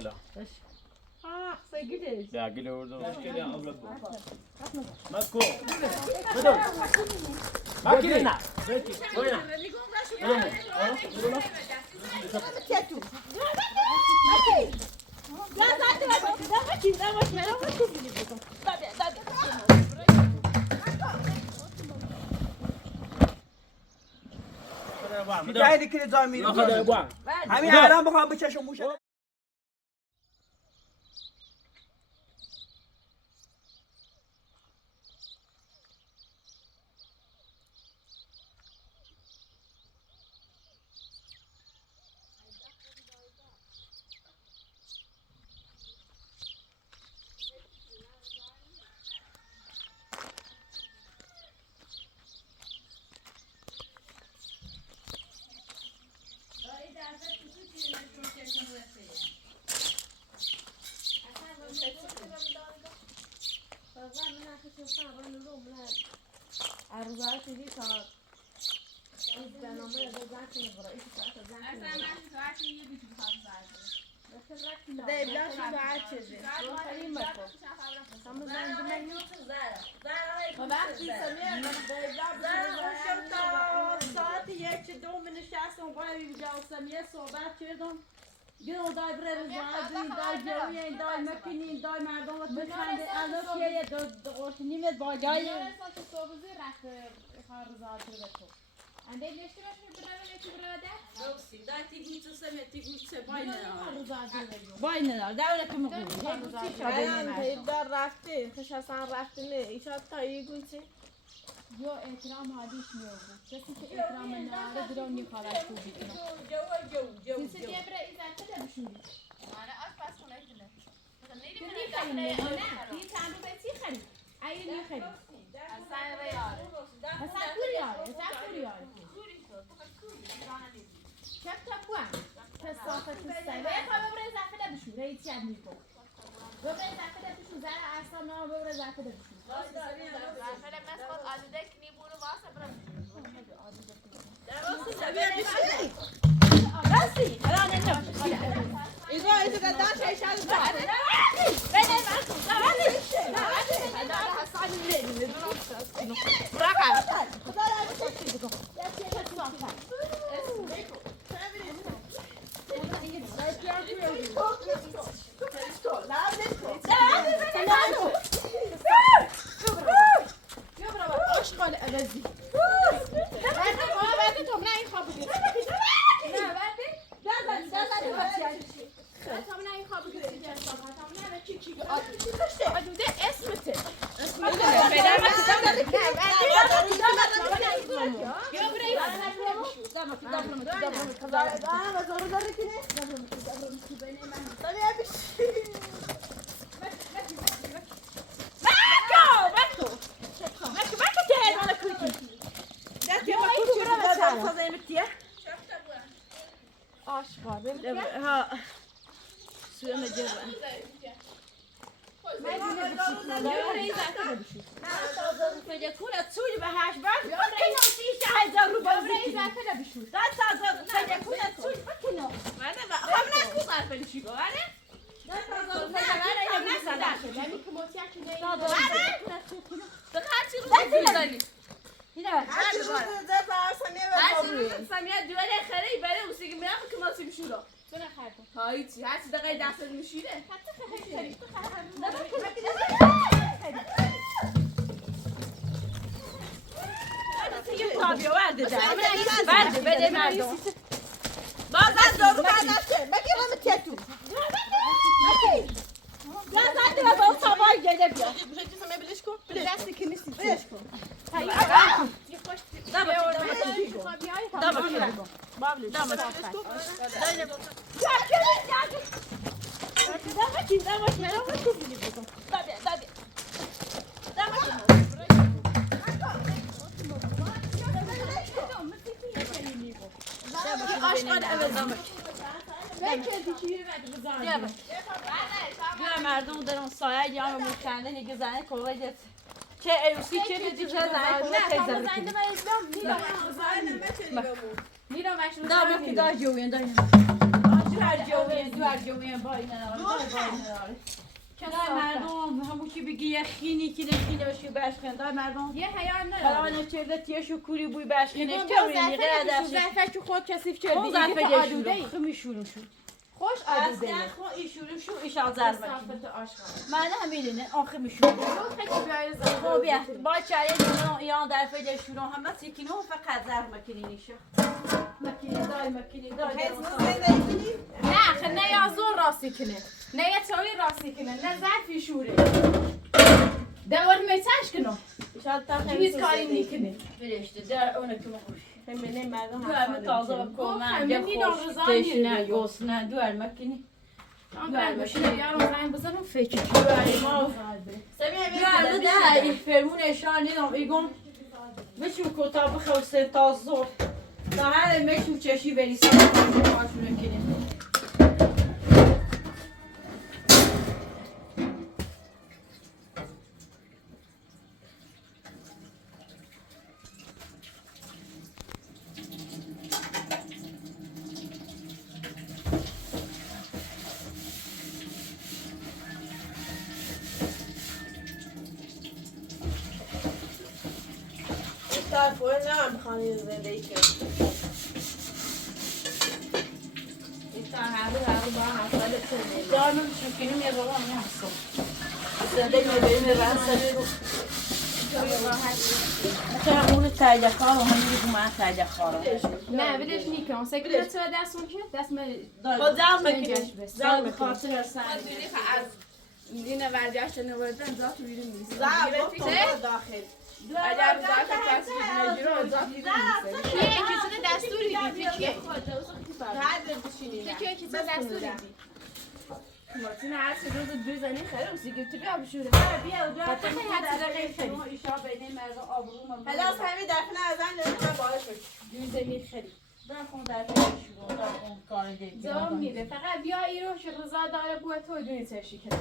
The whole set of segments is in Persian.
سلام سجلت لا قل له مشكلة يا أولاد ماسكو بدو ما كلنا وين جاي كده زامين اخذ ابوان همين الان بخوام بچشم موشه گل دای بره زادی دای جویی دای مکنی دای مردم وقت بخنده الان که دو قرص نیمت باجایی ساعت صبح رفت خار زاد رو تو انده نشتی باشه برای چی برای دوستی دای تیگی تو سمت تیگی چه باین نه دولت مقبول الان در رفته خوش اصلا رفته نه ایشاد تا ایگون چه جو احترام حالیش میاد کسی که احترام نداره درونی خالش خوبی کنه جو کسی که برای این زنده نمیشونی آره آش پس خونه کنه چی خرید نه این چند رو به چی خرید این نی خرید اصلا ریاره اصلا کوریاره چه تا بوام کسافت سعی بخوام ببره زفه نمیشون رئیس چند میگم ببره زفه نمیشون زن اصلا نه ببره زفه نمیشون زفه مسخوت آلوده کنی برو واسه برم راستی الان اینجا ایگو قداش ایشاد زد بده عشقان عوضی ها سوى مجرة فجأة تسوي بهاش بعد كنا في شاهد ضرب لا صار فجأة تسوي بكنا أنا خمنا كوس عارفة ليش يقول أنا لا صار فجأة أنا يبي صداقة يعني كموتي عشان أنا تخاطي روزي هنا سامية دوالي خري بالي وسيج منام كماسي بشورا بنا خاطر هايتي هاتي دقيقة داخل المشيلة طابية واردة واردة بدي مردم باز دورو بعدش بگی من تیتو لا زدی و با صبای گله بیا بجدی سمه بلش کن دستی که نیستی بلش کن مردم دارن سایه یا مکنده نگه زنه کوه چه ایوسی چه دیدی چه زنه کوه چه زنه میرم مشروع دارم که دار جوین داریم دوار بای نراره نه مردم همون که بگی یه خینی که نخینه باشی بشکن دار مردم یه حیان نداره کلان چرده تیشو کوری بوی بشکنش اون که وینی غیر زرفه که خود کسیف اون کردی زرفه دیگه شروع آدوده خمی شروع شد خوش آدوده اصلا خو ای شروع شو ایشان زرفه صافت آشغال من همینه آخه میشون خیلی بیای زرفه خب بیه با چایی دیگه ایان در فیده شروع هم بس یکی نه فقط زرف مکنی نیشه مکنی دای نه خب نه یا زور راستی کنه نه یا چایی راستی کنه نه زرفی شوره دور میتش کنه شاید تا هیچ کاری میکنه برشته در اونه که مخوش همینه مردم دوار تازه بکن همینی من خوش تشنه گوست نه دوار مکنی آن باشینه بیارم زنگ بزنم فکر دوار ده ای فرمونشان نیدم ایگم بچو کتاب خوسته تا زور تا هر مشو چشی بریسم ماشونه کنیم تلفن نه میخوانی زندگی کنی ایتا هر با حسال کنیم دارم شکنیم یه بابا همه هستم زندگی بریم رنسلی رو مثلا اون تایده خواهم همین رو من تایده خواهم نه ولش نیکم سکر تو دستون که دست من با زرد مکنیم زرد خاطر هستن اینه ورجاش نوردن ذات بیرون نیست زرد داخل اگر ذات کسی نجرو ذات بیرون نیست کیه کسی دستوری دیدی کیه کیه کسی دستوری دیدی مارتین هر سه روز دو زنی خیلی اسی که توی آب شوره بیا و جا خیلی خیلی ایشا بین مردم آبرو حالا از همین دفنه از من نمیدونم باعث شد دو زنی خیلی خون در پیشون در خون کار دیگه زام میده فقط بیا ای رو شروزا داره بو تو دونی ترشی کنه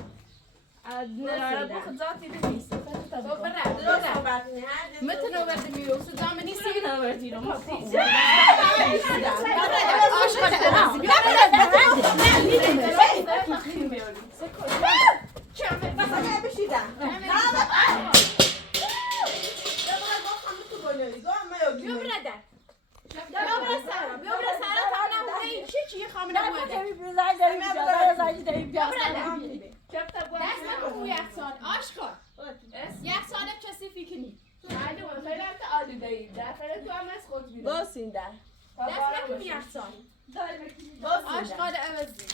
نراره بو خود ذاتی ده نیست تو بره صحبت متى نوبت میو صدام نیست که نوبتی رو ما باسین در آشقال عوضی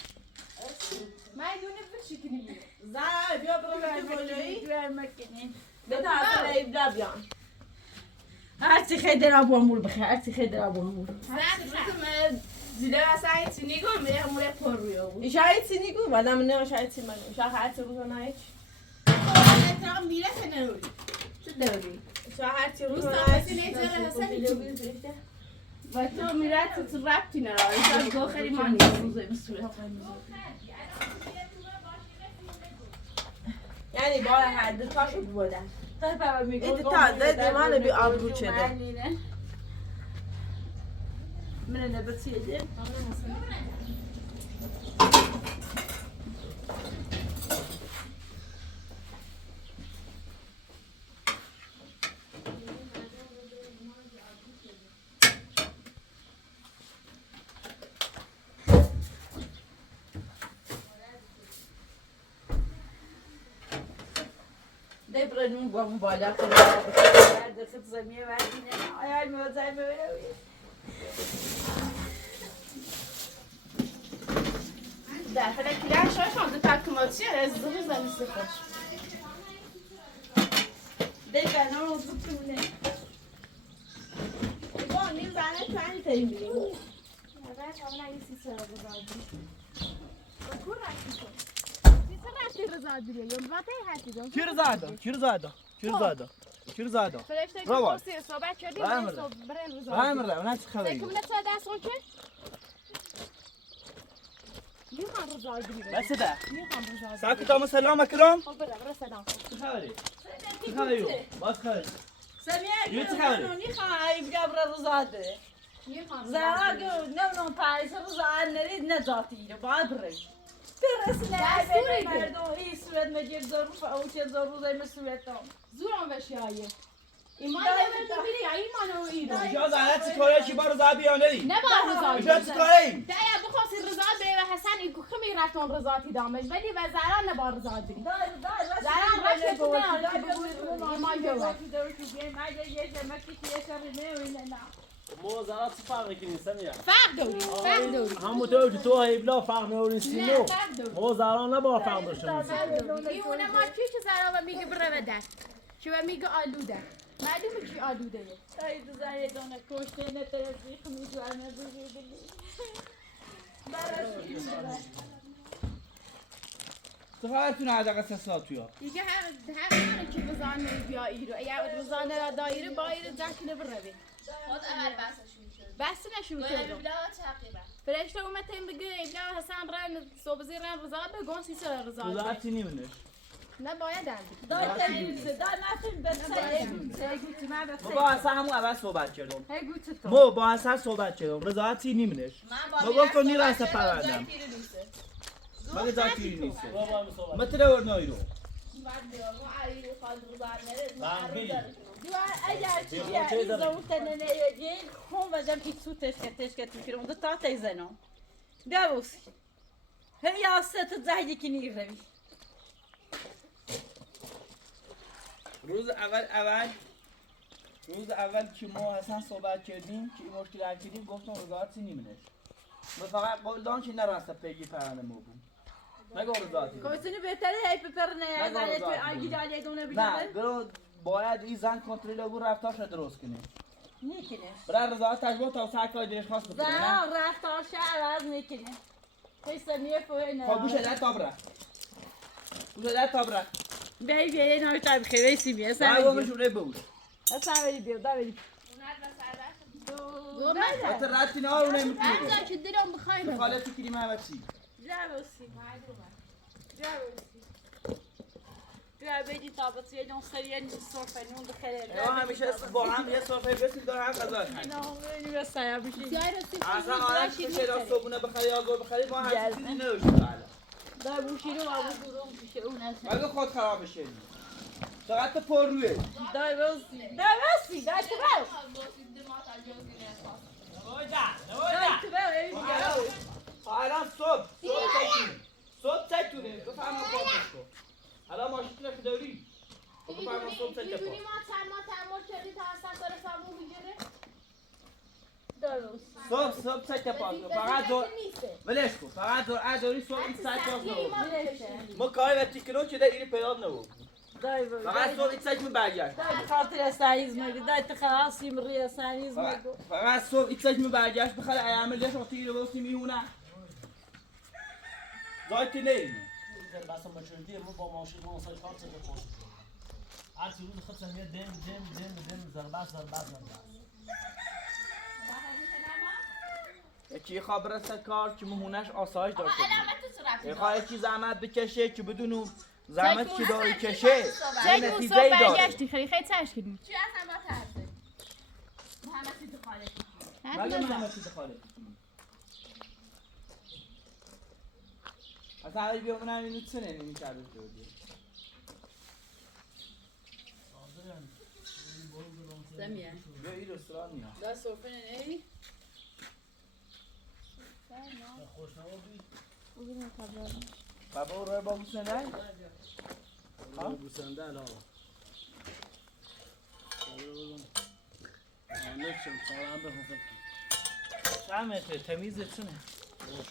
مایدونه بچکنی زن بیا برو بجایی دوار مکنیم به طرف ایبلا بیان هرچی خیلی در آبون بخیر هرچی خیلی در آبون زن من زیده اصلا چی نگم میره موره پر روی او شاید چی نگو بعدم نه شاید چی من شاید هر چی روز نایچ تا میره تنوری چه دوری شاید هر چی روز روز نایچ تا نیست حسنی و تو میره تو ربطی نداره شاید گو خیلی مانی روزه بسوره یعنی با هر دو تاشو بودن این این تا زد مال بی آبرو شده من نبتیده نبرنون با بالا کنه دست زمینه وردینه آیا میوزای ببینم در حالا کلیه شاید هم دو تکماتی از زور زنی سفاش دیگه نه زبطونه با نیم زنه چند تایی بیم چی زاده روان صحبت کردیم برای من چه خبری بس ده ساكت اما سلام اكرم چه خبری چه خبری باز خبری سمیه یه چه خبری نونی خواهی بگه برای روزاده زهرا نمیدونم پریسا روز نرید نذاتی رو باید برید برسونه دستوری مردم این صورت مجید ظروف او چه ظروف زیم صورت هم زورم بشیایه ایمان نمیده بیری یا ایمان و ایرو اینجا زنه چی کاره چی با رضا بیانری نه با رضا اینجا چی کاره این ده یا بخواست رضا به و حسن این خمی رفتون رضاتی دامش ولی و زهرا نبا رضا بری زهرا رشت تو نه ایمان جواد ما زرا چی فرقی کنی سمیا فرق دوری همون تو هی بلا فرق نورین سینو نه فرق دوری ما زرا نبا فرق داشته میونه ما چی که زهرا و میگه بره بدن چی و میگه آلوده معلومه چی آلوده ای تو زنی دونه کشته نترسی خمیدوانه بگیدی تو خواهدتون عدقه 3 ساعت تویا دیگه هر که بزن بیا ایرو یا بزن را دایره با ایرو داشته بره خود اول بسش میشه بس نشون گویا کردم ببلا تقریبا فرشته اومد تیم بگه ابلا حسن رن صبح رن رضا به گون سی سر رضا رضاتی نیمونش نه باید دندی دای تمیزه دای نفیم بسه ما با حسن همون اول صحبت کردم هی گوت تو ما با حسن صحبت کردم رضاتی نیمونش ما گفتم نی راسته پروندم مگه ذاتی نیست بابا هم صحبت متر ورنایی رو اگر چیزی این زمون تننه یه خون وجم ایک سو تشکت میکرم اون دو تا تیزنم بیاوسی هی آسه تو زهدی که نیر روی روز اول که ما حسن صحبت کردیم که این مشکل حل کردیم گفتم رضاتی نیمونش ما فقط قول دان که نراسته پیگی پرنده ما بود نگو رضاتی کوسینی بهتره هی پپرنه زنی تو آگی دالی دونه نه بیاره گرو باید این زن کنترل او رفتارش رو درست کنه نیکنه برای رضایت تجربه تا سر کار دیرش خواست بکنه نه زن رفتارش عوض نیکنه پیسه میه فوی نه خب گوشه در تابره گوشه در تابره بیایی بیایی نوی تایی بخیر بیسی بیه نه سر گومش رو بوش اصلا بری بیو دا بری حتی رد کنه ها رو نمیتونی هر که دلم بخواین خالتی کریم همه چی جاوسی بیدی تابطی یه سریع صرفه نون بخیره یا همیشه با هم یه صرفه بسیم داره هم غذا کنیم نه اینو بسیار بشی اصلا آرام میشه را صبونه بخری یا گل بخری با هر چیزی نوشته بله دا بوشی رو آبو درم پیشه اون اصلا مگه خود خراب بشه چقدر تو پر رویه دا تو باو تو باو الان صبح تکونه بفهم خودش کن الان ماشین رو داری بفهم صبح تکونه میدونی ما تعمل کردی تا اصلا داره صابون میگیره صبح تکه پاس کن فقط دور ولش کن فقط دور اداری صبح این ساعت پاس نبود ما کاری به تیکنو چه ایری پیدا نبود فقط صبح این ساعت می برگشت خاطر سعیز مگه دایت خلاصی مری سعیز مگه فقط صبح این ساعت می برگشت بخره ایامل داشت وقتی ایرو بستی میونه زایتی نیست بس ما شدی ما با ماشین ما سال کار چه خوش هر چیزی خود سمیه دم ضربه یکی خواه برسه کار که مهونش آسایش داشته بود یکی یکی زحمت بکشه که بدون زحمت که داری کشه یه نتیجه ای داره برگشتی خیلی سرش کردیم چی اصلا با ترسه محمد چیز خاله مگه محمد چیز خاله اصلا اگه بیامونن اینو چه نمی کرده شدی سمیه بیا این رستوران میاد دا صرفه نه بابا رو با گوسنده گوسنده الان نفسم سلام به حضرت چند متر تمیزه چونه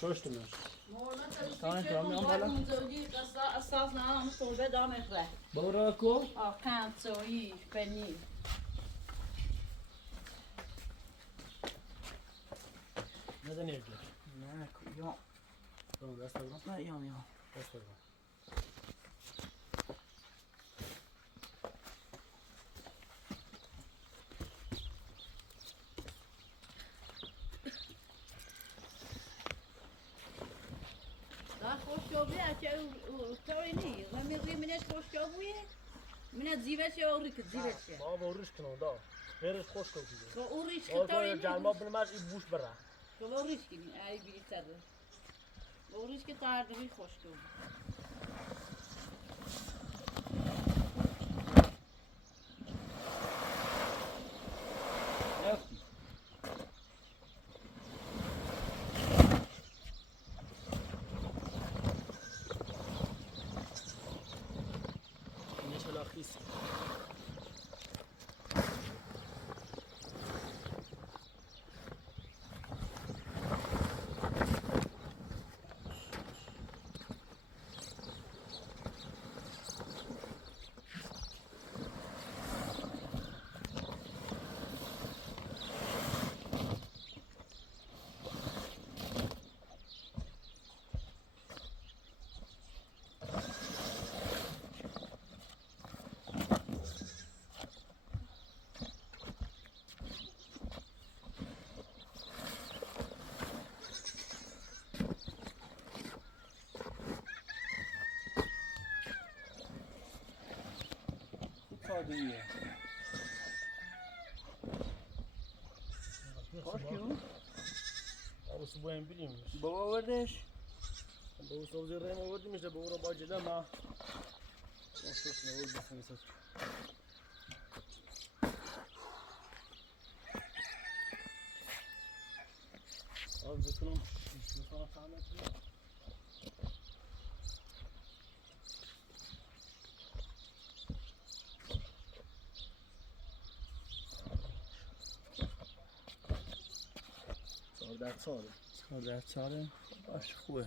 شوشت میشه کانه تو میام بالا زوجی قصه اساس نه هم صوبه دامت ره برو کو آکان سوی پنیر نزن یه نه یا دست بگم نه یا دست بگم خوشجویه که توی نی و میری منش خوشجویه من زیوت یا اوری که زیوت شه بابا ورش کنم دا خیرش خوش کنید. تو اون ریش که آقا تاری جلما بنماش این بوش برا. تو اون ریش کنی ای بیری تره اون ریش که تار دوی خوش کن نفتی اینه چلا خیست. ساده‌ایه. خوش کیو؟ آقا صبح این بریم. بابا وردش؟ بابا صبح زیر ما وردیم میشه بابا را باجده ما. شوش نورد بسیار. آب بکنم. مثلا فهمت. در ساله باش خوبه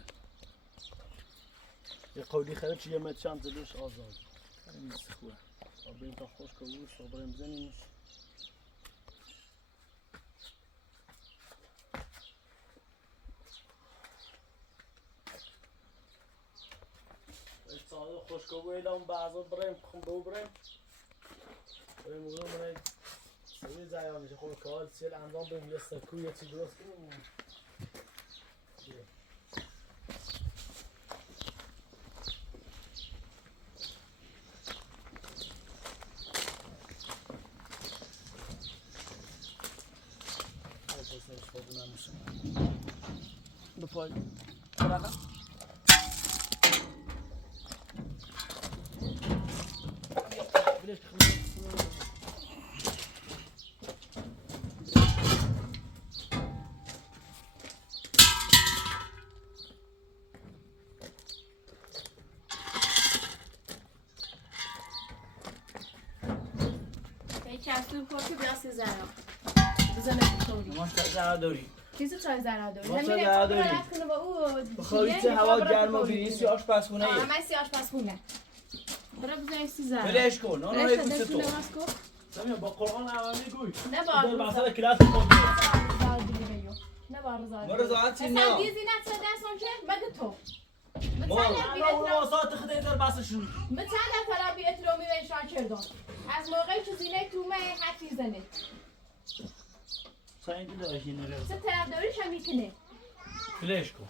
یه قولی خیلی چیه متشم زدش آزاد خیلی خوبه بریم تا خوش کنیم صبح بریم بزنیمش ساده خوش کنیم ایلام بعضا بریم خون بریم بریم سوی زیانش خود کار سیل انجام بریم یه سکو یه چی درست کنیم بپای برقم بلش کفتور خورد که بیاسی زرا بزنه بطوری ما زرا داری کسی چای زرا داری ما نمیره زرا تو داری. رفت کنه با او بخوایی چه هوا گرم و بیریسی آشپزخونه ایه همه سی آشپزخونه برای بزنه سی زرا بلش کن نه نه گوشت تو نماز کن سمیه با قرآن عوامی گوی نه در با بحثه کلاس خود نه با ما رضایتی اصلا نه دیزی نتسه دستان که بگه تو ما اما اون واسات خده در بحثشون به چند نفر بی احترامی و ایشان کردن از موقعی که زینه تومه حرفی زنه سعی داشتی نره چه طرفداریش هم میکنه بلش کن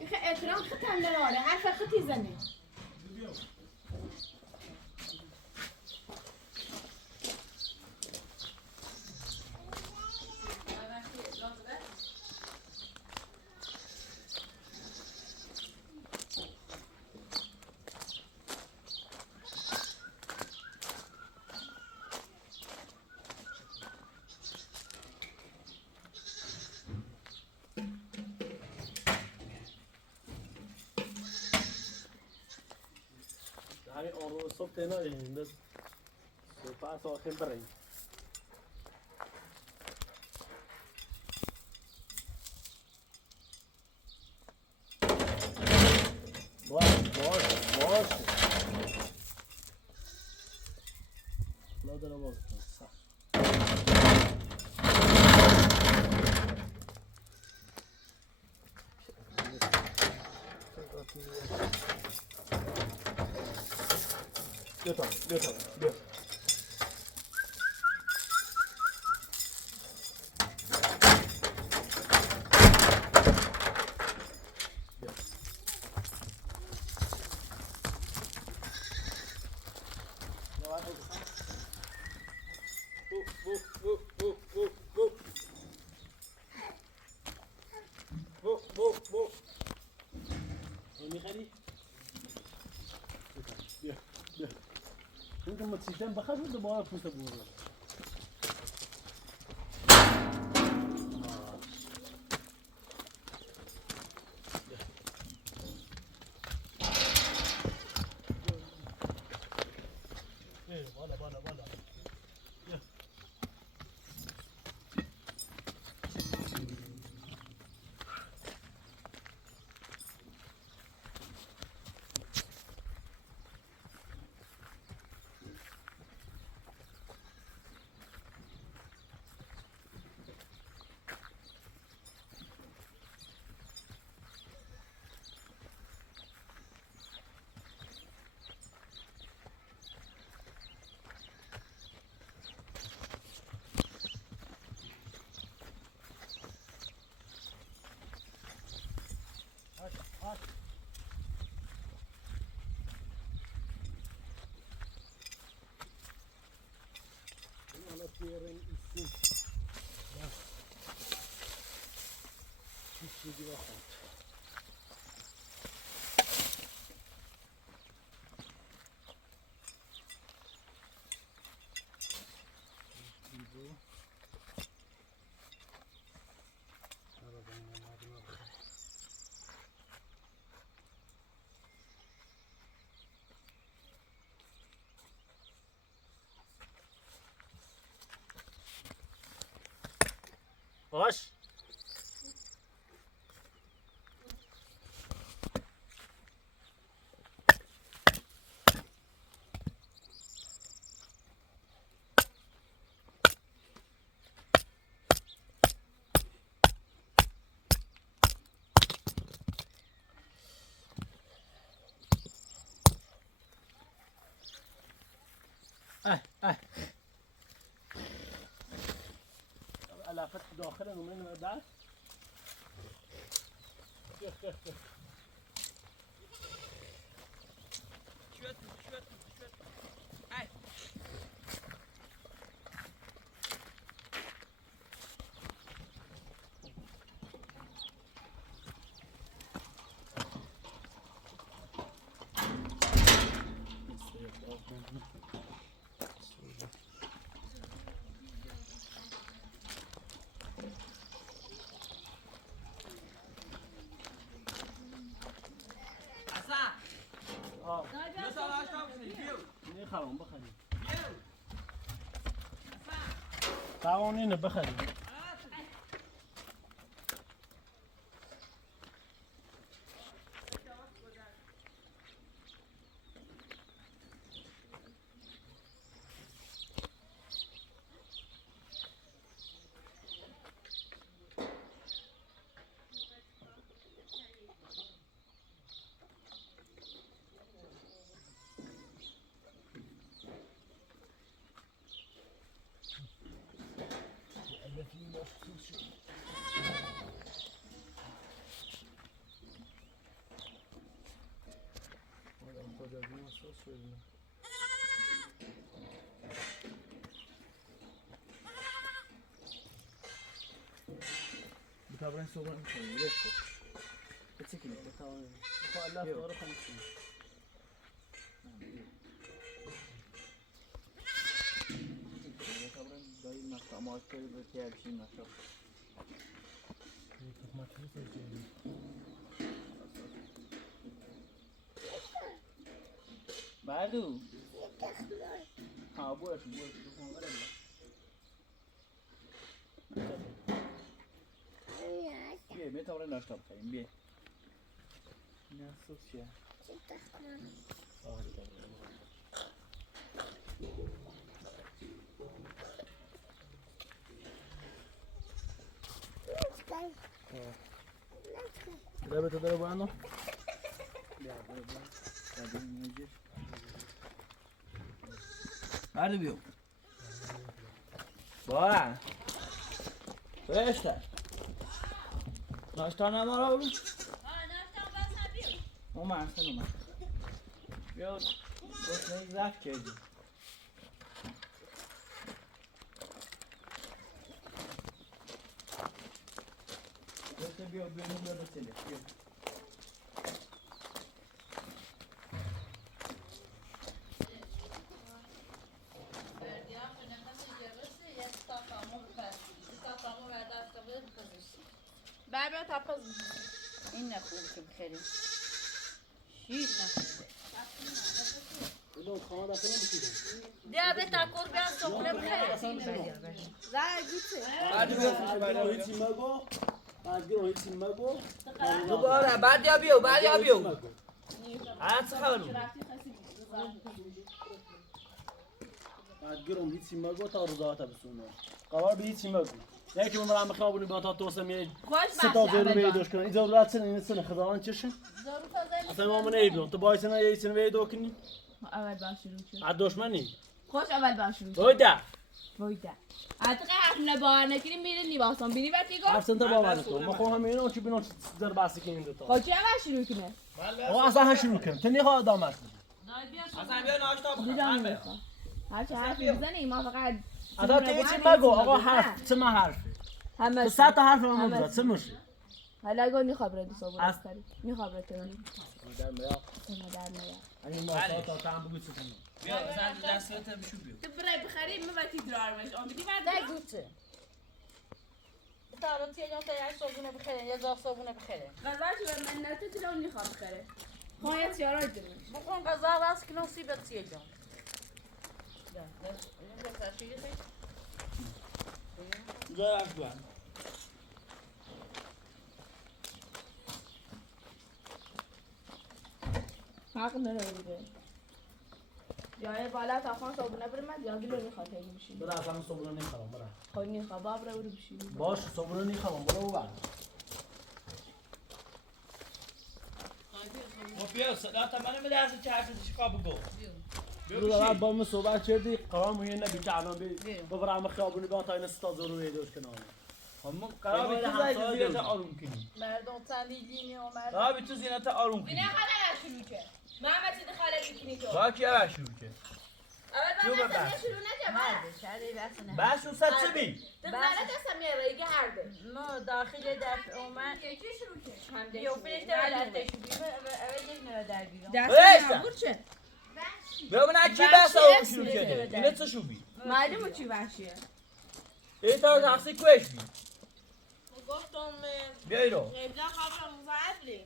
یخه احترام ختم نماره حرف خطی زنه همین آن رو صبح تینا این بس صبح آخر بریم باش لا داره باز کن بیا بیا تو که متسیستم بخش بود دوباره پوست بود. بالا. Yerin isim. Ya. Hiç şey yok. Baş. Ay. علافت داخل نمونه بعد شوف Ay. نخرم بخریم قوانین بخریم بتابرن صبح میکنیم ليش بتسكني بتابرن الله داره خمسين بتابرن داي مقطع ماركر بتاعي بشي مقطع بعدو ها بوش بیا بتابرن ناشتا بخوریم بیا نه سوس چیه لعبة تضرب عنه بعد بیو با بشتر ناشتا نمارا ببین اومد اصلا اومد بیا گفتنه یک رفت کردی گفته بیا بینیم بیا بسیله بیا این نخوب که بخیریم شیر نخوبه اینو خواهد اصلا نمیشیدم دیا به تاکور بیان صبحونه بخیریم زای گوچه بعد هیچی مگو بعد گیرو هیچی مگو دوباره بعد یا بیو چه خبر بود بعد گیرم هیچی مگو تا روزات بسونه قرار به هیچی مگو یکی من برام خیابونی با تا توسم یه ستا زور میدوش کنه این ضرورت سن این سن خداوند چشن اصلا ما من ایبلون تو باید سن یه سن ویدو کنی اول باش شروع شد از دشمنی خوش اول باش شروع شد بوده وایده اتقه حرف باور نکنیم میره لیباسان بینی وقتی گفت هر سنت باور تو ما خو همین اون چی بینون زر باسی کنیم دو تا خب چه اول شروع کنه او اصلا هم شروع کنیم تو نیخواه ادامه است اصلا بیا ناشتا دیدم بخور میخوام هرچه حرف میزنی ما فقط ادا تو هیچی مگو آقا حرف چه ما حرف همه تو 100 تا حرف ما بزد چه میشه حالا اگه میخواد دو صبح از- کاری میخواد کنی در میاد در نیا این ما تا تا هم بگو چه کنیم بیا مثلا دستت بشو بیا تو برای بخریم میبتی درارمش آن بدی بعد زای گوچه تا رو تیجان تا یک صبحونه بخیریم یا 10 صبحونه بخیریم غذاش به منته تو میخواد بخره خواهد سیارای داریم بخون غذا راست کنو سیبت تیجان جای رفت دوان حق نداره یا بالا تا خان صبحونه بریم یا گلو میخواد هیچ بشین برای اصلا صبحونه نمیخوام برای خود میخواد باب رو بشین باش صبحونه نمیخوام برو بعد بیا صدا تا منو میدرسه چه حرفی چیکار بگو رو دارم با من صحبت کردی قرار مهم نبی که الان ببرم خیابونی با تا این ستا زورو ویدوش کنم هم قرار به تو زای زینت آروم کنی مردم تندیدینی و مردم قرار به تو زینت آروم کنی خاله شروع کرد محمد سید خاله بکنی تو با کی اول شروع کرد اول جو من ببر. شروع نکرد بس اون صد چه بی دقیقا دستم یه رایگه هرده ما داخل دست اومد یکی شروع کرد بیو فرشته و دستش بیو اول یک نرا در بیرون بایستا. چه بیا من چی بس اون شروع کرده اینه چه شو بی معلومه چی وحشیه ای تا تقصی کوش بی گفتم بیا ایرو قبلا خبرم مزعبلی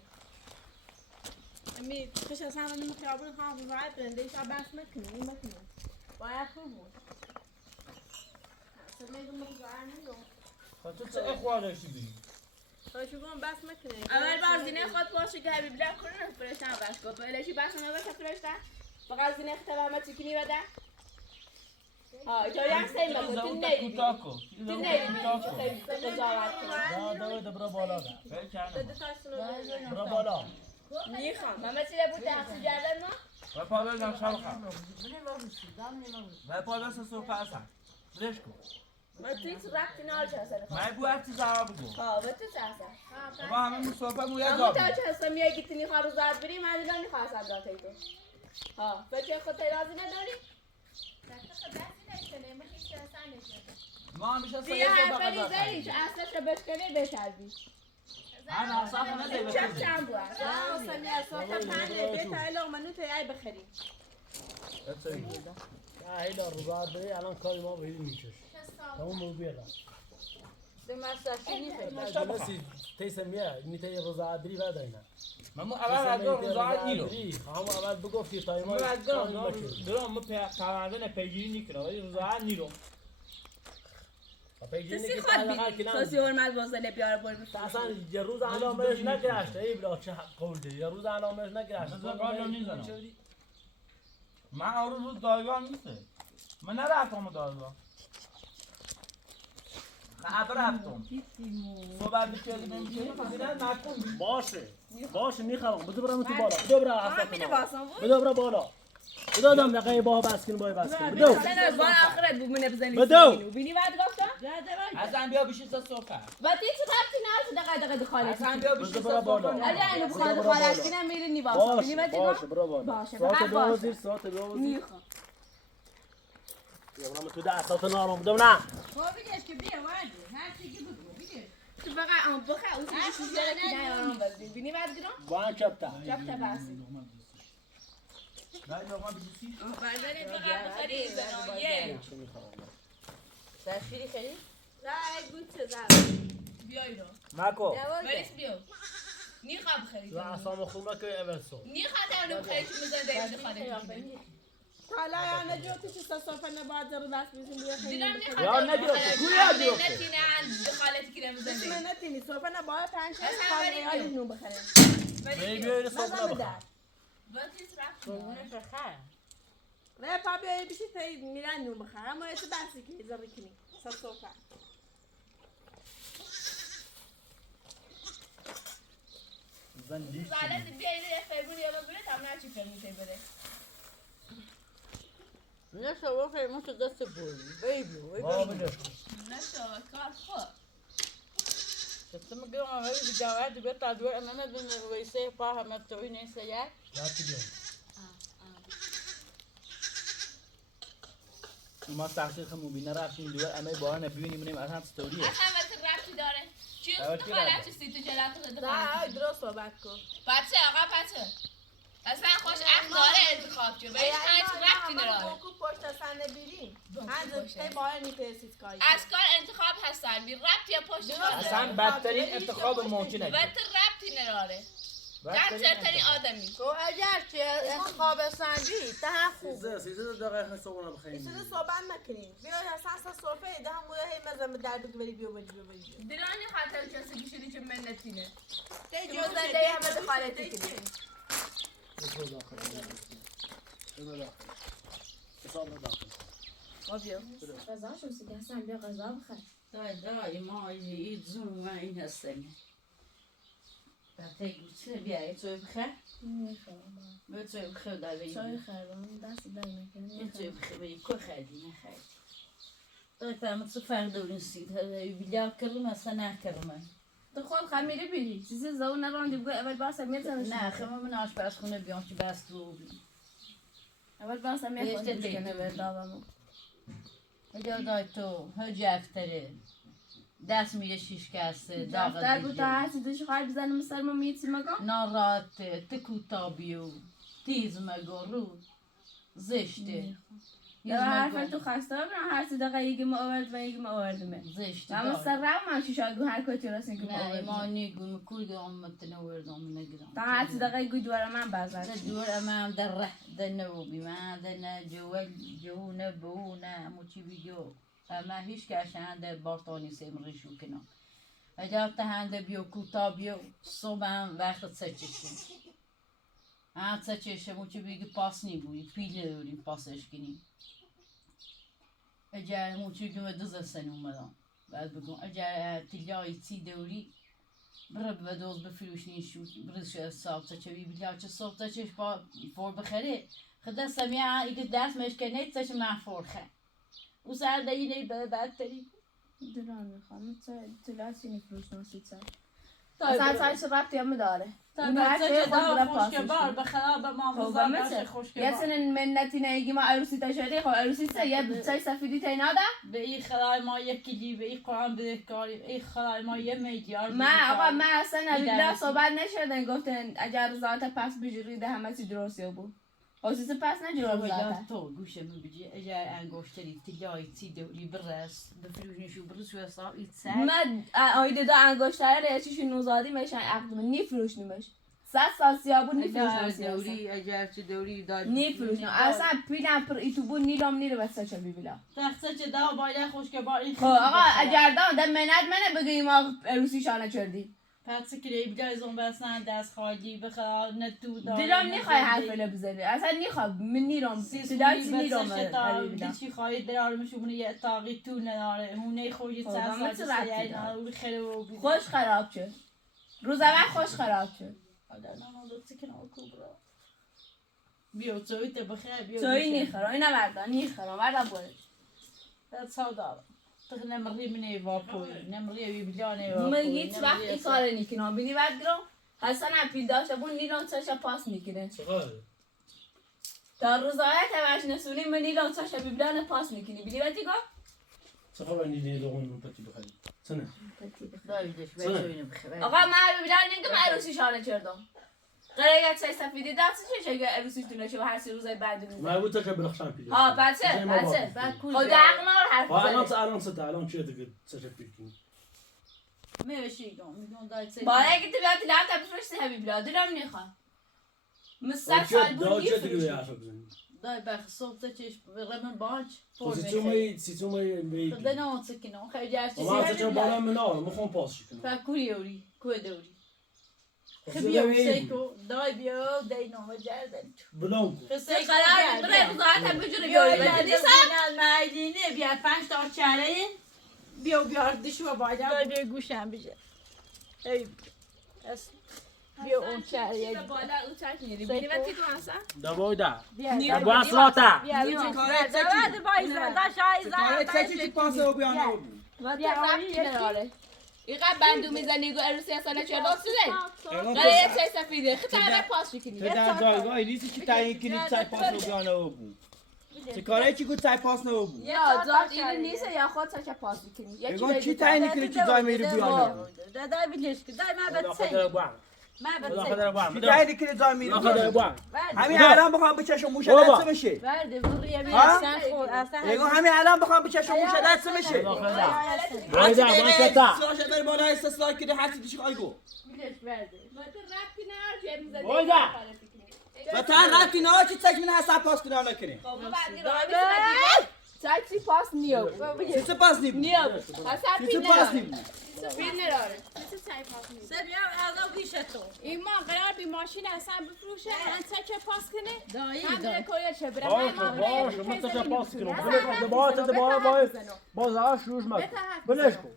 امی پیش از همه نمیخوابون خواهم مزعب برنده ایشا بس مکنه این مکنه باید خوب بود اصلا میگم مزعب نیدم تو چه اخوان داشتی بی خواهشو گم بس مکنه اول باز زینه خود باشه که حبیب لک کنه فرشتن بش کن بلشی بس نباشه فرشتن فقط زینه اختبار ما چیکنی بده ها تو یک سیم بگو تو نیدی کوتاکو تو نیدی خیلی قضاوت کنی دا دوید برا بالا ده فکر کردم برا بالا میخوام ماما چی بود تحصیل کردن ما و پا بزن شب خواهم و پا بزن صبح اصلا برش کن ما تو هیچ ربطی نهار چه هستن من بو هفتی زرا بگو ها به تو چه هستن ما همه مصطفى مویا اما زابی تا چه هستن میای گیتنی خواه رو زاد بریم من دیگه نخواستم داتی تو ها فکر خود تیرازی نداری؟ ما همیشه بیا سایه حرفی صبح زدی چه اصلش رو بشکنی بشربی هر نفسه نده چه چند بود سمی از صاحب پنده بیت ایلا منو تو ای بخریم هیدا روزا بری الان کاری ما بهید میکش تمام بگو بیادا جلسی تیسم یه نیته روزا بری بعد اینا من اول از دو روزا نیرو همون اول بگفتی تا من از دو ما پرونده پیگیری نکنم ولی روزا نیرو کسی خود بینی ساسی هرمت بازده بیاره بول بفرد اصلا یه روز علامش نگرشته ای بلا چه قول دی یه روز علامش نگرشته من زنگار نمیزنم. من آروز روز دایگاه نیسته من نرفتم دایگاه خب رفتم صحبت میکردی نمیشه نکن باشه میخوام بده برام تو بالا بده برام هم میره باسان بود بده برام بالا بده آدم دقیقه با بس کن بس کن بده سن از بان آخرت بود منه بزنی بدو. بینی بعد گفتم حسن بیا بشین تا صبح و تی چه ربطی نداره دقیقه خالص حسن بیا بشین بده تا برا بالا. صبح علی اینو بخواد خالص کنم میره نیواسا بینی بعد باشه برو بالا باشه، ساعت فقط دو باشه. وزیر ساعت دو وزیر میخوام یا برام تو ده ساعت نارم بودم نه بابیش که بیا وادی هر چی که بگو بگیر تو فقط اون بخه اون چیزی که نه آرام بزنی بینی بعد گرام با هم کپتا جاب تباسی نه لقمه بگیسی برداری فقط بخری زنایه تشفیری خیلی؟ لا گوت زد بیای رو ماکو ولیس بیو نیخوام بخری و اصلا خوبه که اول سو نیخوام تمام بخری چی میزنه دیگه خاله حالا یا نجوتی چی صفحه نباید رو دست بیزیم بیه خیلی دیدم بخیر. نیخوام یا نبیو گویا دیو نتینه خالتی که اسم نمیزنه نتینی صفحه نباید پنج اصلا خاله ولی یادی بیو. نو بخره می بیایید صبح مزم نبخور در وقتی رفت و پا بیایی بیشی تایی میرن نو بخره اما ایسا بحثی که زری کنی سر صفحه زن لیش زاله بیای یه فیلم یا ببینه تمام چی فیلم میشه بده نه شما فرمون تو دست بوری بیبی با بلش نشو کار خود شفتم میگم آقای دیگه دیگه تا دور امام بن رویسه پا هم توی نیست یک رفتی بیام ما تحقیق مبینه رفتیم دیگه اما بالا نبینیم منیم اصلا استوریه اصلا وقتی رفتی داره چی اول کی خاله رفته؟ چی سی تو جلات خود نه درست صحبت کن بچه آقا بچه اصلا خوش اخ داره انتخاب چه بهش هیچ رفتی نداره بوکو پشت سنده بیریم از تی باید نیپرسید کاری از کار انتخاب هستن بی ربط یا پشت اصلا بدترین انتخاب ممکنه و تو ربطی نداره در بدترین سرترین انتخاب. آدمی تو اگر چه انتخاب سنجی تا خوب سیزده دقیقه صبح نبخیر چیزی صحبت نکنیم بیا اصلا صفحه ده هم بوده هی مزم درد که بری بیو بری دلانی خاطر کسی کشیدی که من نتینه تی جوز ده همه به خالتی کنی بسم داخل بسم داخل حساب داخل آبیو غذا شو سیگه بیا غذا بخیر دای ما این زوم و این هستنی بعد چه بیای تو بخیر میخوام به تو بخیر در چای بیای خرم دست در این تو نکنه بخیر به کو خیلی نخیر دای فهمت تو فرق دورین سید هذا بیلیا کلم اصلا نکرمه تو خود خمیری بیلی چیزی زو نراندی بگو اول باسه میتونش نه خمه من آشپزخونه بیام که بس تو اول باسه بهش میخواد تدریج. کنه به داغمو اجا دای تو هجی افتره دست میره شیشکسته داغ دفتر بود تا دیگه هر چی دوش خواهی بزنم سر ما میتی مگم ناراحته تکوتابیو تیز مگو رو زشته یا حرف تو خسته ببینم هر سی دقیقه یکی ما آورد و یکی ما آوردمه زشته اما سر رو من چی شاید گو هر کتی راست که ما نه ما آوردمه نیگو مکول آمدن وردم نگرم تا هر سی دقیقه گو دوار من بازد دور امام در ره در نوبی ما در جوال جونه بونه موچی بیو اما هیچ کشان در بارتانی سمرشو کنم اجا تهنده بیو کوتا بیو صبح وقت سچشیم سچشه موچی بیگه پاس نیبوی پیله دوریم پاسش کنیم اجا موچی بیگه دوزه سن اومدم بعد بگم اجا تلیای تی دوری برب و دوز بفروش نیشود برش صابته چه بیلیا چه صابته چش با فور بخره خدا سمیع ایگه دست مشکنه تش محفور خه او سر دایی بدتری دلان میخوام تلاسی نیفروش ناسی چای اصلا چه ربطی هم داره این هر چه خود برای پاسش بار بخرا به ما خب بزار مثل باشه خوشگبار یه سن منتی نگی ما عروسی تا شدی خب عروسی سه یه چای سفیدی تا ناده به این خلای ما یک کلی به این قرآن بدهکاری این خلای ما یه میلیارد من آقا من اصلا نبی بلا درستی. صحبت نشدن گفتن اگر ذات پس بجوری ده همه چی درستی بود خصوص پس نجور ذات تو گوشه می بجی اگر انگشتری تلیای تی دوری برس بفروشنشو برس و حساب ایت سر من آیده دا انگشتره ریچیش نوزادی میشن عقدمه نیفروش نیمش 100 سال سیابون نیفروش اگر نسی دوری اگر چه دوری داد نیفروش نیم اصلا پیلم پر ایتو بود نیلم نیره بسته چه بیبیلا تخصه چه دا باید خوشگبار این خب آقا اگر دا منت منه بگیم ما عروسی شانه چردی پس کلی بجای زون بسن دست خالی بخواه نتو دار دلم نیخوای حرف رو بزنی اصلا نیخوام من نیرم سیدای چی نیرم دیشی خواهی درار مشونه یه اتاقی تو نداره هونه خوشی خب، سر اما چه ربطی سیایی داره؟ نارو خیلی رو بیده خوش خراب شد روز اول خوش خراب شد آدر نانا دو تکن آو کوبرا بیو توی تا بخیر بیو توی نیخرم اینا مردان نیخرم مردان بوده That's how that. تخ نمری منی واپوی نمری بیلیانه واپوی من هیچ وقت این کار نیکنم بینی بعد گرم حسن اپیل داشته بون نیلان چاشا پاس میکنه چقدر؟ تا روزایت همش نسونی من نیلان چاشا بیبلان پاس میکنی بیلی بدی گم؟ چقدر نیلی دوغون پتی بخری؟ سنه؟ دایدش بچوینه بخیر آقا من بیبلان نگم عروسی شانه چردم قراره چای سفیدی دست چه چه عروسی تونه چه هر سی روزای بعد میزه ما بود تک بلخشان پیدا. ها بچه بعد کول خود عقل نار حرف الان بزنه الان سه الان چه دیگه سه پیکی. میشیدم میگم دای چه باره که تبعت لعنت بفرستی همین بلا دلم نخواد مستر سال بود دای بخ صوت چش رمن باج سیتومای بیگی خدنا سکنم خیلی جاست ما چه بالا منار میخوام پاس کنم فکری اوری کودوری خبیا سیکو دای بیا دای نو جردن بلانکو قرار بره بزارت بجوری بیاری نیسا مدینه بیا 5 تا چاره بیا بیاردشو باید دای بیا گوشم بشه ای اس بیا اون چاره بالا او چک میری بیری وقتی تو هستن دوای دا بیا دو اسراتا بیا کارت چی پاس رو بیانه وقتی رفتی نداره اینقدر بندو میزنی گو عروسی اصلا چه دوست داری؟ قراره چه سفیده خطر پاس کنی تو در جایگاه نیستی که تعیین کنی چای پاس رو بیانه بود چه کاری چی گفت چای پاس نو بود یا زاد این نیست یا خود چه پاس کنی بگو چی تعیین کنی چی جای میری بیانه دای بگیش که دای ما بتسین ما بتسین چی تعیین کنی جای میری خدا بوام همین الان بخوام بچشم موشه دست بشه برده بوری بیا اصلا خود اصلا بگو همین الان بخوام بچشم موشه دست بشه وایدا واسطا سوشه بر بالا استثنا کنی هر چی دیگه آیگو بگیش برده رفتی نه جیب میزنی وایدا و تا رفتی نه چی تک من حساب پاس کنه نکنه چی پاس نیو چی پاس نیم نیو اصلا چی پاس نیم پین نداره چی چای پاس نیو سبیا از بیش تو این ما قرار بی ماشین اصلا بفروشه من چه پاس کنه دایی هم دایی بره کره چه بره باشه من چه پاس کنم باید باز آش روش مگه بلش کن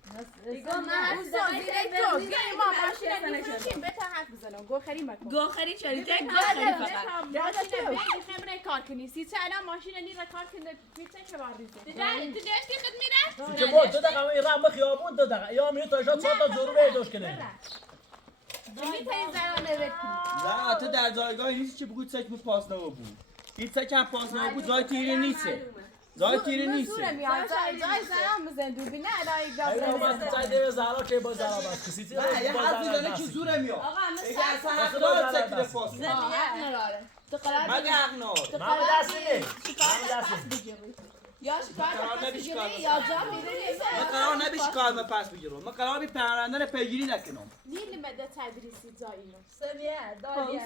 گو خری چلی تک گو خری فقط خمره کار کنی سی چه الان ماشین نیره کار کنه پیچه که باریزه تو داشتی خود میره؟ چه بود تو دقیقا این رام خیابون تو دقیقا یا میری تا شاد تا ضروره دوش کنه میتونی زرانه بکنی نه تو در جایگاه نیستی که بگو تک پاس نو بود این تک هم پاس نو بود جای تیره نیسته جای تیره نیسته جای زران بزن دوربینه الهی گاز اینا ما چای دیگه زارا که با زارا بس کسی چیزی نه یه حرف میزنه که زوره میاد اگه اصلا حق داره تک پاس تو قرار مگه حق نداره من دست نمی من دست نمی یا شکایت بگیری یا جا میره من قرار نبیش کار من پس بگیرم من قرار بی پرنده رو پیگیری نکنم نیل مده تدریسی جایینو سبیا دایی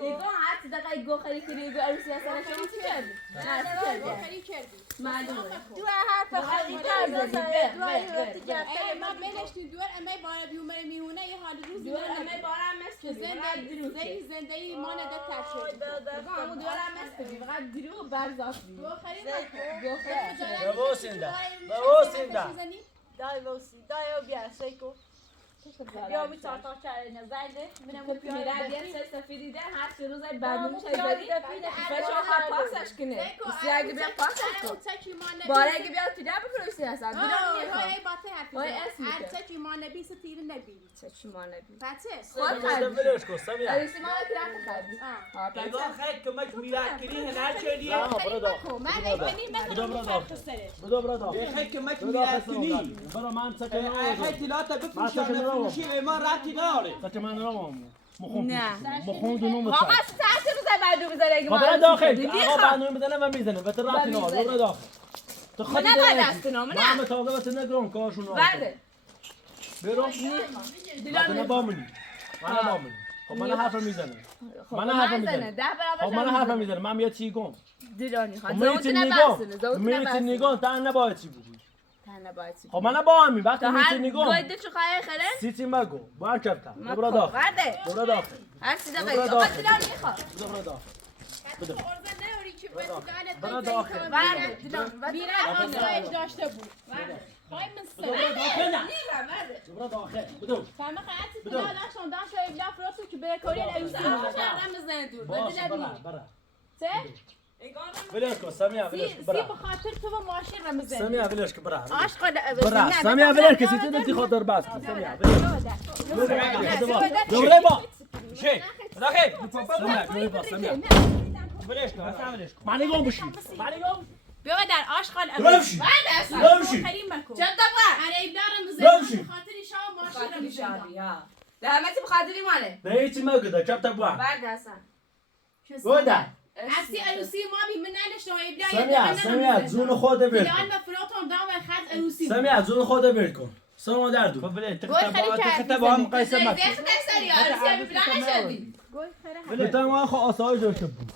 ایگو حتی دقیقه گو خری کنی ایگو عروسی اصلا شما چی کردی؟ نه گو خری کردی معلومه تو حرف خیلی کردی ما بنشتی دور امی باره بیومره میهونه یه حال روزی دور امی باره هم مثل زنده ایمان ده ترشد بگو همون دور هم مثل فقط درو و برزاست گو خری گو خری دای وسی دای بیا سیکو بیا می تا چاره نزنده منم میره بیاد سه سفیدی ده هر سه روز برنامه چای دادی فشار خط پاسش کنه سی اگه بیا پاسش کن باره اگه بیاد پیدا بفروشی اصلا بیرون نیخوام وای اسم چکی ما نبی ستیر نبی چکی ما نبی بچه خود ولش کن سمیا عروسی ما رو کرد خریدی ایگو خیلی کمک میرد کنی هنر چلی نه برو داخل من بدو برو داخل خیلی کمک میرد کنی برو من چه خیلی تلاتا بفروشانه فروشی ما ربطی نداره چه من نرم مخون دونم آقا ساعت روز بعدو بذاره اگه برو داخل آقا برنامه میزنه و میزنه و تو رفتی نه برو داخل تو خودت نباید دست کنم نه من تازه واسه نگرم کارشون برده برو من نبامونی خب من حرف میزنه من حرف میزنه خب من حرف میزنه من یه چی گم دیرانی خواهد میری نگاه تا نباید چی بگوی خب من با همی وقتی میری نگاه گویده چو خواهی خره؟ سیتی مگو با هم کبتا برو داخل برده برو داخل هر سی دقیقه آقا دیرانی خواه برو داخل بده برو داخل برده بیرد آسایش داشته بود خواهی من برو داخل بدو فهمه خیلی سیتی داشتم داشت و ایبلا فراتو که بره کوریل ایوسی شهرم بزنه دور باشه برا چه؟ ولش کن سمیا ولش کن سی برا بخاطر تو با ماشین رو بزنی سمیا ولش کن برا عشق برا سمیا ولش کن سیتی دلتی خاطر باز کن سمیا ولش دوره با شی داخل سمیا ولش کن اصلا ولش کن معنی گم بشی معنی گم بیا در آشغال بمشی بمشی خریم مکن چند دقیقه اره ایبدارم بزنی بخاطر شما ماشین رو بزنی ده همه تی بخاطری ماله نه هیچی مگه کپ تا بوا برده اصلا گودا اسی عروسی ما بی من نداشتم ایبدا سمیا جون خود ول بیان و فراتون دام خد عروسی سمیا جون خود ول کن سلام دردو تخت با هم مقایسه زیخ مکن دستاری آرسی بیبلا نشدی بتایم ما خو آسایش داشته بود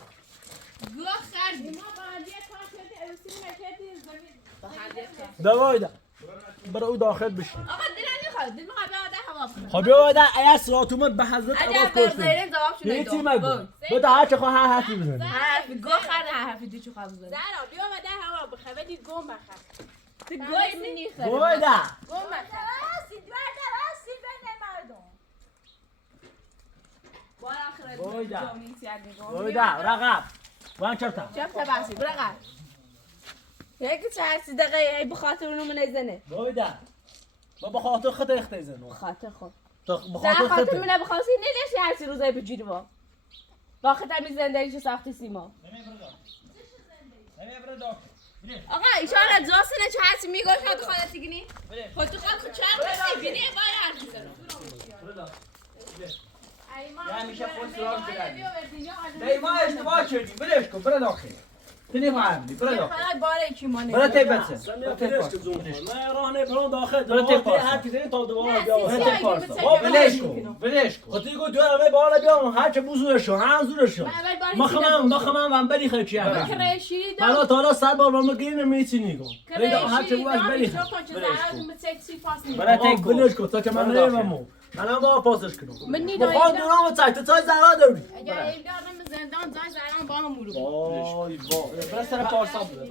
گوه خردی ما بعدی کار کردی عروسی نکردی زمین دوای ده برای او داخل بشین آقا دلم نخواد دل میخواد به آده هوا بکنم خب بیا ده ایا سراتومت به حضرت اگر عباس به کشتیم غیرین جواب شده یه چی مگو بتا هر چه خواه هر حرفی بزنی حرفی گوه خرد هر حرفی دی چو خواه بزنی زرا بیا و ده هوا بخه ولی گم بخه تو گوی منی خرد دوای ده گم بخه بار آخر دوای ده جامعی سیادی دوای ده رقب وان چرتا چپ تباسی برقم یکی چهار سی دقیقه بخاطر اونو منزنه دوای ده ما بخاطر خط اختیزن خاطر خود تو در بخاطر خاطر خط منه بخواستی نلیشی هر سی روزای بجیری با با خطر می زندگیشو ساختی سیما آقا ایشان جاسنه چه هرچی میگوش خود خودت گینی خود تو خود چند بسی بینی باید حرف میزنم یه همیشه خود سرار کردی دایی ما اشتباه کردیم بلش کن برو داخل تو نفهمیدی برو داخل خیلی باره کی مانه برو تی بچه سمیه پیش که زون من راه نمیرم داخل برو دوای تپاس. هر کی دین تا دوباره برو بیا تی پارسا بلش کن بلش کن خاطی گو دو همه بالا بیام هر چه بوزورشو هم زورشو مخمم وام بری خیلی چی هم کرشی حالا تا حالا 100 بار ما گیر نمیچی نیگو هر چه بوش بری برای تک بلش کن تا که من نمیمو منم با پاسش کنم من بخوام دورم چای تو چای زرا داری اگر این دارم زندان جای زران با هم مرو وای وای برای سر پارسا بوده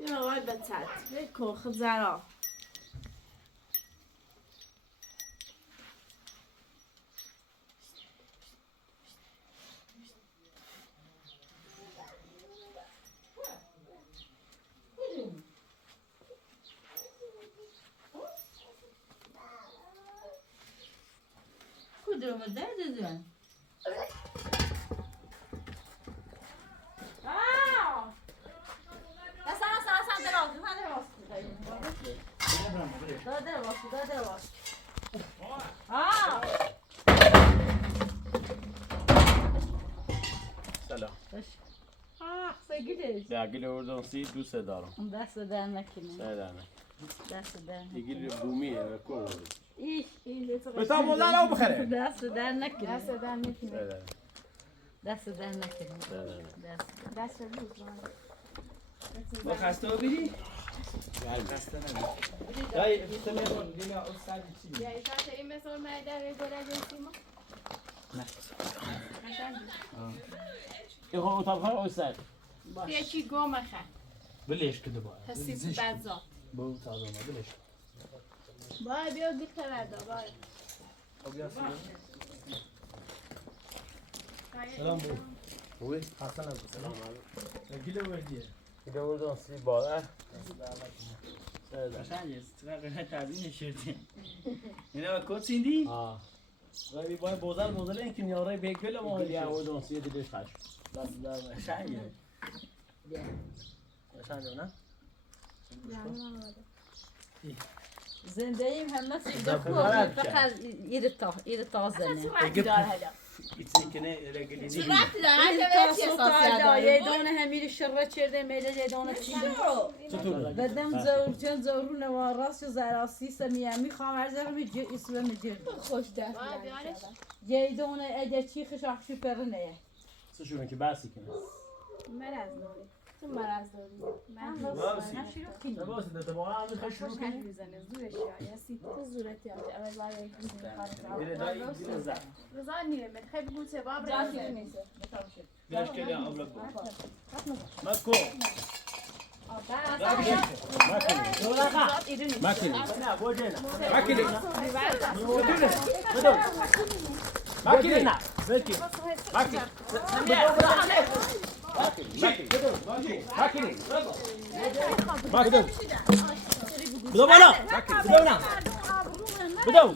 یا وای بچت بکن خود زرا کدوم دردن سلام سگیرش درگیر اردن سی دوست دارم دست در نکنه سلام دست در دیگه بومیه کو ایش بتا مولا رو بخره دست در نکنه دست در نکنه دست در نکنه دست با خسته ها بیری؟ خسته نبید دایی تلفن دیگه استاد چی؟ یا ایشان این مثل مردر گره جنسی ما این خود اتاق ها اوسد یکی گم بخه بلش کده باید حسی بزا با اون تازه ما بلش باید بیا گیت کرده باید سلام بو خوبی؟ حسن ابو سلام علیکم گیله وردیه گیله اردن سی بالا قشنگه چقدر قشنگ تبیین شدی اینا با کد سیندی؟ آه ولی باید بوزل این که نیاره بیگل ما هلی اردن سی دیدش خش دست در قشنگه قشنگه نه؟ زندگیم همه سیده خوب. فقط ایره تازنه ایتسی کنه رگلی چی وقتی دارم این هر تا که صبح تا یه دونه همیری شره چرده میده یه دونه چیده بدم زور زورونه و راست زراسی سمیه میخوام ارزه می جه اسمه می جه خوش دست یه دونه اگه چی خشاخ شو پرنه سشون که بحثی کنه مرز داری تو مرز داری نه باسی ده با هم خیلی شروع کنی میزنه زورش یا سی تو زورتی هستی اول برای میره دایی میره زد رضا نیره من خیلی بوته باب جاتی رضا نیست بیاش کلی آبلا کو مکو مکنی نه بوجه نه مکنی بدو مکنی نه بلکی مکنی مکنی بدو بدو بالا بدو نه بدو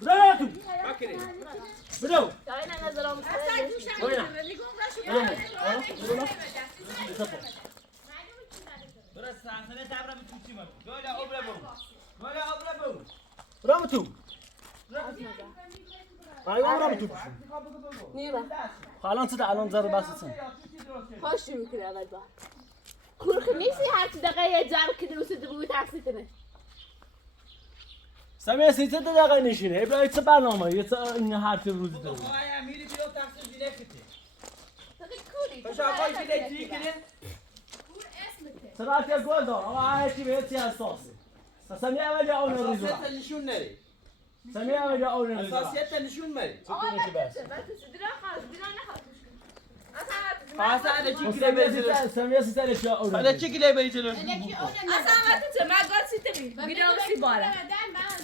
بدو تو مکنی بدو دارین نظرم درست سانسنه تابرا میتونی ما دولا اوبلا بو رام تو آیا رام تو نیرا الان چه الان زر بس خوش شروع کنه اول با خورخ نیستی هرچی دقیقه جمع کنی و سید بگوی تقصیل کنه سمیه 3 دقیقه نشینه ابراهی چه برنامه یه این حرف روزی داره آقای امیری بیرو تقصیر دیره کتی تقیل کوری باشه آقای دیره چی کنه؟ سرعت یک گل دار آقا هر چی به چی اساسه سمیه اول اون روزی اساسیت نشون نری سمیه اول اون روزی اساسیت نشون مری آقا بس دیرا خواست اصلا هذا چی کلی بریزه سمیه 3 اشیا اون هذا چی کلی بریزه اصلا وقتی چه من گاد سیته بی بیرام سی باره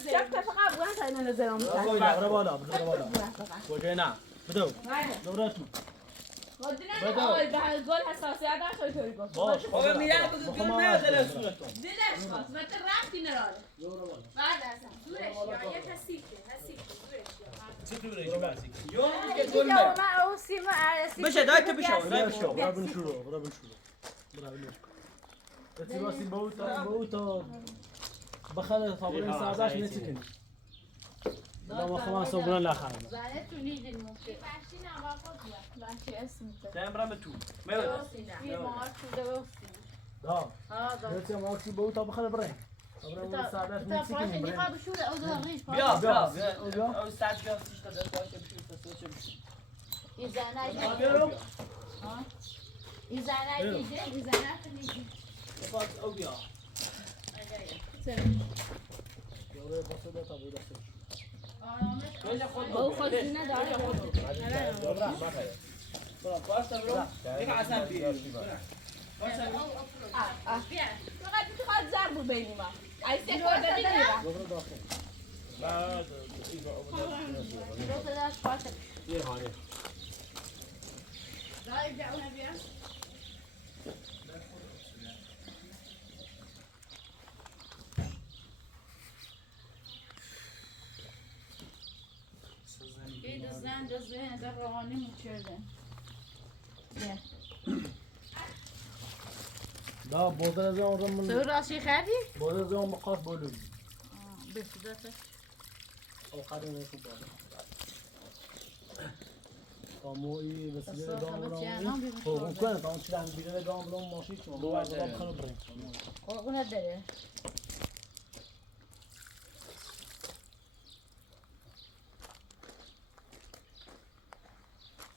شک فقط بگم تا اینو نظرم آقا برا بالا کجای نه بدو دورتون آقای به هر گل حساسیت داشت طوری گفت باش آقا میره بگو گل نداره صورتون دلش خواست و تو رفتی نراله بعد اصلا دورش یا یه حسیکه چی دوره چی بازی یو که گل مر بشه دای تو بشه برا بن شروع برا بسی بوتا بخله طابور سازش نتیکنی ما خلاص صبرنا لا خالد زنه تو نیدین ممکن باشی نوافق بیا بچه اسمته تمرم تو میاد یه مار شده بستی دا بس يا ماكسي بوتا بخله برين طبعا ساعات نتيجه بیا او استاد بیا سیش تا دست باشه بشه این زنه نیدین باز او بیا يلا بس ده طب وده با او خودی نداره باش برو دیگه اصلا بیا فقط تو خواهد زر بود بینی ما ایسی کار دادی نیرم يا هاني این زن دزده در روانی مچرده لا بودر زون رمن تو راشی خردی؟ بودر زون مقاف بولو بسیدته او قادم يكون بودر قاموي بس ده دام هو كان طبعا شو عم بينا دام لهم ماشي كمان هو دام خلوا برين قرقونه داره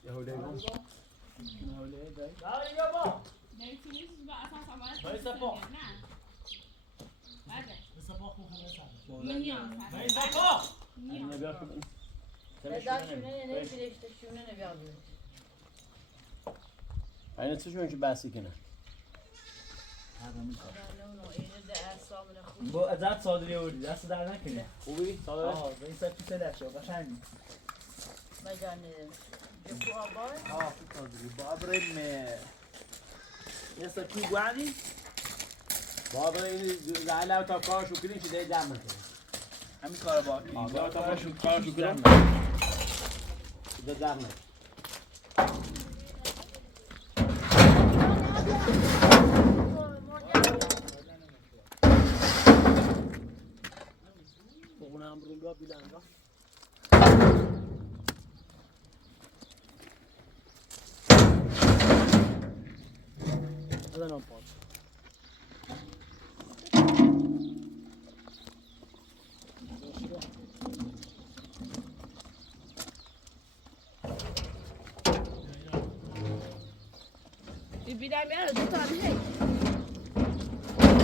يهودي لا يابا aynı çocuk önce bahsi kene. Bu azat sadriyor. Ders der ne kene? Ubi sadri. Aa, ben ise pise şu. Başan. مجانه جبو آبار اه في صدري بابرم يسا كي وعدي بابرم زعلا تا کار شو کنیم چه جمع کنیم همین کارو با تا کار شو کنیم ده جمع بگونم رو بیلنگا هذا نوم بوت بیدم میاره دو تا هی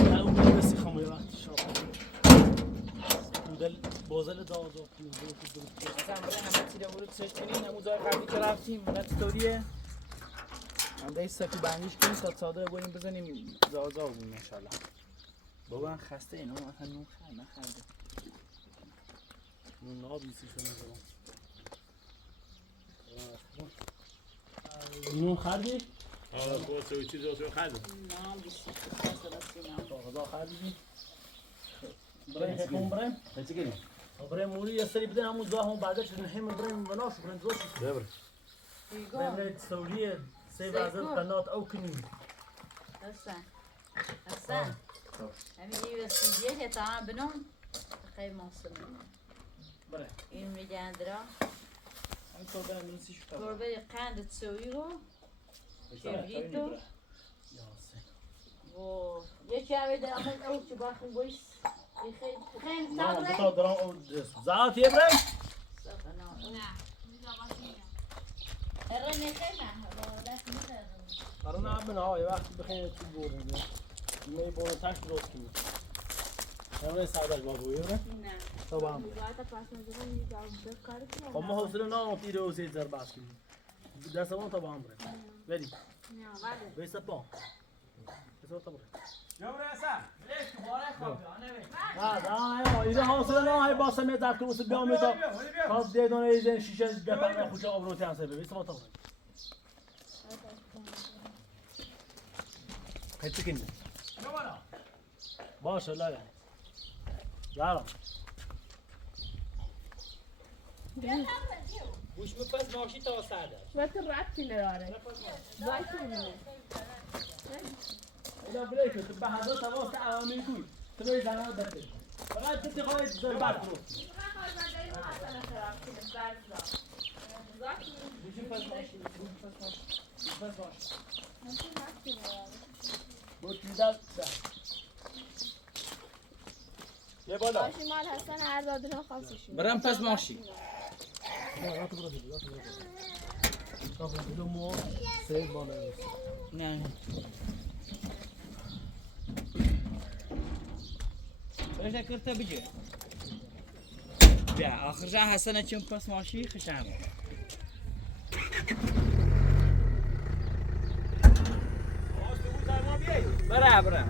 لا اون بس خمو وقت شاپ مدل بازل داو مثلا برای همه چیز رو سرچ کنین همون جای قبلی که رفتیم اون استوریه من دایی سفی بندیش کنیم تا صادره بریم بزنیم زازا بودیم انشالله بابا من خسته اینا مثلا نون نخرده نون نابیسی شده نون خردی؟ آه خود سوی چیز رو خردم نام بیسی خسته غذا خردی؟ بریم خون بریم؟ چی کنیم؟ بریم موری یه سری بدن همون زاه همون بعدش نهم بریم بناش بریم دوش دبر بریم سوریه سه وزن قنات او کنیم حسن همین یه سیدیه که تا بنام خیلی موسم بریم این میگن درا همین کار برم بنویسی شو گربه قند تسویی رو کبریتو یکی هم در آمد او که باخن گویس خیلی نه تابره بتا درام او درسو زعات یه برای اره نخیر نه دست میخیر قرار نعمل ها یه وقت بخیر تو بردن می بردن تاش درست کنیم همه سعادت بابویه نه؟ نه طبعا خب ما حوصله ندارم تیره و سه زر باز کنیم دست اون طبعا بره ولی ویسا پا ویسا طبعا نه ایده حوصله نه های باسه می در کنوس بیام میتا خاص دیدون ایزن شیشه بپرن خوش آبرو تیانسه ویسا طبعا خیلی کنی باشه لا یارم گوش پس ماشی تا سرده مثل ربطی نداره وایسی میمونه اینا بلیک تو به هزار تماس عوامی کوی تو به زنان بده فقط تو خواهی ضربت رو یه بالا ماشی مال حسن هر دادن خاصشون برم پس ماشی نه برش کرده بجه بیا آخر جا حسن چون پس ماشی خشم برا